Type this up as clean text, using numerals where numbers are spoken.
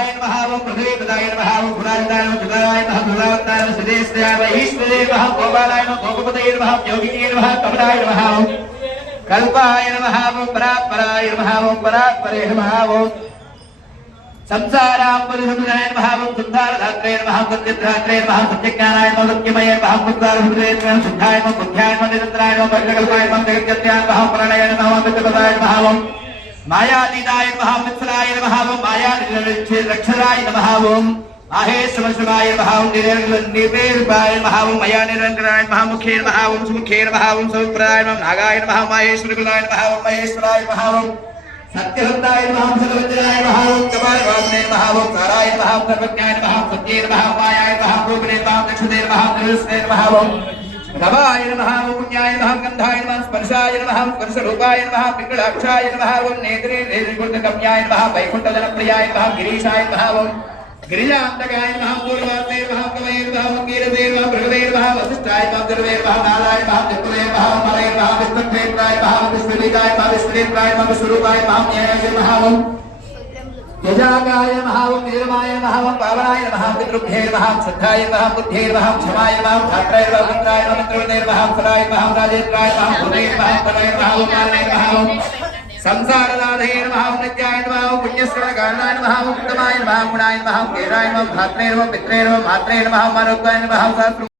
वराहाय नमः ओम पृथ्वीपदाय नमः ओम पुराणदाय नमः जुदाय नमः दुर्गावताय नमः सिद्धेश्वराय नमः ईश्वराय नमः गोपालाय नमः गोपपतये नमः योगिने नमः कमलाय नमः ओम कल्पाय नमः ओम परात्पराय नमः ओम परात्परे नमः ओम संसारापरिसमुदाय नमः ओम संसारधात्रे नमः सत्यधात्रे नमः सत्यज्ञानाय नमः सत्यमये नमः पुत्रारहुदे नमः सिद्धाय नमः बुद्ध्याय नमः निरंतराय नमः भद्रकल्पाय नमः जगत्याय नमः प्रणय नमः मित्रपदाय नमः ओम मायातीताय नमः मित्राय नमः ओम मायानिरक्षराय नमः ओम माहेश्वरशिवाय नमः ओम निर्वेरपाय नमः ओम मया निरंतराय नमः मुखे नमः ओम सुमुखे नमः ओम सविप्राय नमः नागाय नमः माहेश्वरकुलाय नमः ओम महेश्वराय नमः ओम सत्यवन्ताय नमः सर्वज्ञाय नमः ओम कपालवासने नमः ओम साराय नमः सर्वज्ञाय नमः सत्ये नमः मायाय नमः रूपिणे नमः दक्षिणे नमः निर्विष्णे नमः ओम रवाय नमः ओम पुण्याय नमः गन्धाय नमः स्पर्शाय नमः स्पर्शरूपाय नमः पिङ्गलाक्षाय नमः ओम नेत्रे नेत्रिकुण्डगम्याय नमः वैकुण्ठजनप्रियाय नमः गिरीशाय नमः ओम गिरिजान्तकाय नमः पूर्वात्मे नमः कवये नमः मंगीरसे नमः बृहदे नमः वसिष्ठाय नमः गर्वे नमः नाराय नमः जपवे नमः मलय नमः विष्णुक्षेत्राय नमः विष्णुलिकाय नमः विष्णुनेत्राय नमः विष्णुरूपाय नमः न्यायाय नमः ओम यजागाय नमः ओम निर्माय नमः ओम पावनाय नमः पितृभ्ये नमः श्रद्धाय नमः बुद्धे नमः क्षमाय नमः धात्राय नमः मित्राय नमः मित्रवने नमः फलाय नमः राजेन्द्राय नमः भूते नमः तनय नमः ओम नारायण नमः ओम संसारनाथये नमः ओम नित्याय नमः ओम पुण्यश्रवणकारणाय नमः ओम उत्तमाय नमः गुणाय नमः केराय नमः धात्रे नमः पित्रे नमः मात्रे नमः मानवत्वाय नमः